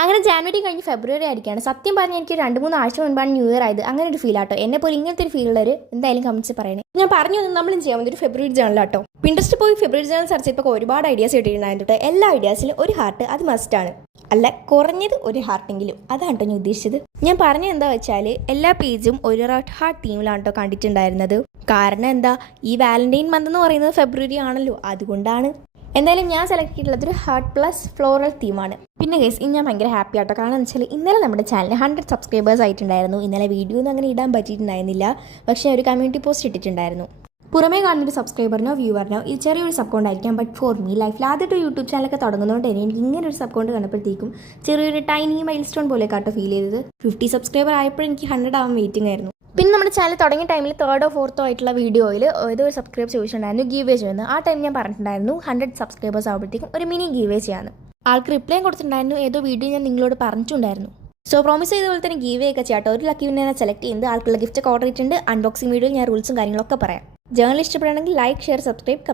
അങ്ങനെ ജാനുവരി കഴിഞ്ഞ് ഫെബ്രുവരി ആയിരിക്കുകയാണ്. സത്യം പറഞ്ഞാൽ എനിക്ക് 2-3 ആഴ്ച മുൻപാണ് ന്യൂ ഇയർ ആയത്. അങ്ങനെ ഒരു ഫീൽ ആട്ടോ. എന്നെ പോലെ ഇങ്ങനത്തെ ഒരു ഫീൽ ഉള്ളവർ എന്തായാലും കമൻറ്റ്സ് പറയണേ. ഞാൻ പറഞ്ഞു വന്ന് നമ്മളും ചെയ്യാൻ ഒരു ഫെബ്രുവരി ജേണലാട്ടോ. പിൻട്രസ്റ്റ് പോയി ഫെബ്രുവരി ജേണൽ സെർച്ച് ചെയ്തപ്പോൾ ഒരുപാട് ഐഡിയാസ് കിട്ടിയിട്ടുണ്ടായിരുന്നു. എല്ലാ ഐഡിയാസിലും ഒരു ഹാർട്ട് അത് മസ്റ്റാണ്. അല്ല, കുറഞ്ഞത് ഒരു ഹാർട്ടെങ്കിലും. അതാണ് കേട്ടോ ഞാൻ ഉദ്ദേശിച്ചത്. ഞാൻ പറഞ്ഞത് എന്താ വെച്ചാൽ എല്ലാ പേജും ഒരു റെഡ് ഹാർട്ട് തീമിലാണ് കേട്ടോ കണ്ടിട്ടുണ്ടായിരുന്നത്. കാരണം എന്താ, ഈ വാലന്റൈൻ മന്ത് എന്ന് പറയുന്നത് ഫെബ്രുവരി ആണല്ലോ, അതുകൊണ്ടാണ്. എന്തായാലും ഞാൻ സെലക്ട് ചെയ്തിട്ടുള്ളത് ഒരു ഹാർട്ട് പ്ലസ് ഫ്ലോറൽ തീമാണ്. പിന്നെ ഗൈസ്, ഇനി ഞാൻ ഭയങ്കര ഹാപ്പി ആട്ടോ. കാരണം എന്ന് വെച്ചാൽ ഇന്നലെ നമ്മുടെ ചാനലിൽ 100 സബ്സ്ക്രൈബേഴ്സ് ആയിട്ടുണ്ടായിരുന്നു. ഇന്നലെ വീഡിയോ ഒന്നും അങ്ങനെ ഇടാൻ പറ്റിയിട്ടുണ്ടായിരുന്നില്ല. പക്ഷേ ഒരു കമ്മ്യൂണിറ്റി പോസ്റ്റ് ഇട്ടിട്ടുണ്ടായിരുന്നു. പുറമേ കാണുന്നൊരു സബ്സ്ക്രൈബറിനോ വ്യൂവറിനോ ഇത് ചെറിയൊരു സബ് അക്കൗണ്ട് ആയിരിക്കാം. ബട്ട് ഫോർ മീ ലൈഫിൽ ആദ്യമായിട്ട് ഒരു യൂട്യൂബ് ചാനലൊക്കെ തുടങ്ങുന്നതുകൊണ്ട് തന്നെ എനിക്ക് ഇങ്ങനെ ഒരു സബ് അക്കൗണ്ട് കണ്ടപ്പോഴത്തേക്കും ചെറിയൊരു ടൈനി മൈൽ സ്റ്റോൺ പോലെ കാട്ടോ ഫീൽ ചെയ്തത്. 50 സബ്സ്ക്രൈബർ ആയപ്പോൾ എനിക്ക് 100 ആവാൻ വെയിറ്റിംഗ് ആയിരുന്നു. പിന്നെ നമ്മുടെ ചാനൽ തുടങ്ങിയ ടൈമിൽ 3rd or 4th ആയിട്ടുള്ള വീഡിയോയിൽ ഏതോ ഒരു സബ്സ്ക്രൈബ് ചോദിച്ചിട്ടുണ്ടായിരുന്നു ഗീവ് വേ ചെയ്യുന്നത്. ആ ടൈം ഞാൻ പറഞ്ഞിട്ടുണ്ടായിരുന്നു 100 സബ്സ്ക്രൈബേഴ്സ് ആകുമ്പോഴത്തേക്കും ഒരു മിനി ഗീവ് വേ ചെയ്യാമെന്ന്. ആൾക്ക് റിപ്ലൈ കൊടുത്തിട്ടുണ്ടായിരുന്നു. ഏതോ വീഡിയോ ഞാൻ നിങ്ങളോട് പറഞ്ഞിട്ടുണ്ടായിരുന്നു. സോ പ്രോമിസ് ചെയ്ത പോലെ തന്നെ ഗീവ് വേ ഒക്കെ ചെയ്യാട്ടോ. ഒരു ലക്കി വിന്നറെ സെലക്ട് ചെയ്യുന്നത് ആൾക്കുള്ള ഗിഫ്റ്റ് ഒക്കെ ഓർഡർ ചെയ്തിട്ടുണ്ട്. അൺബോക്സിംഗ് വീഡിയോയിൽ ഞാൻ റൂൾസും കാര്യങ്ങളൊക്കെ പറയാം. ജേർണൽ ഇഷ്ടപ്പെടുകയാണെങ്കിൽ ലൈക്ക്, ഷെയർ, സബ്സ്ക്രൈബ്.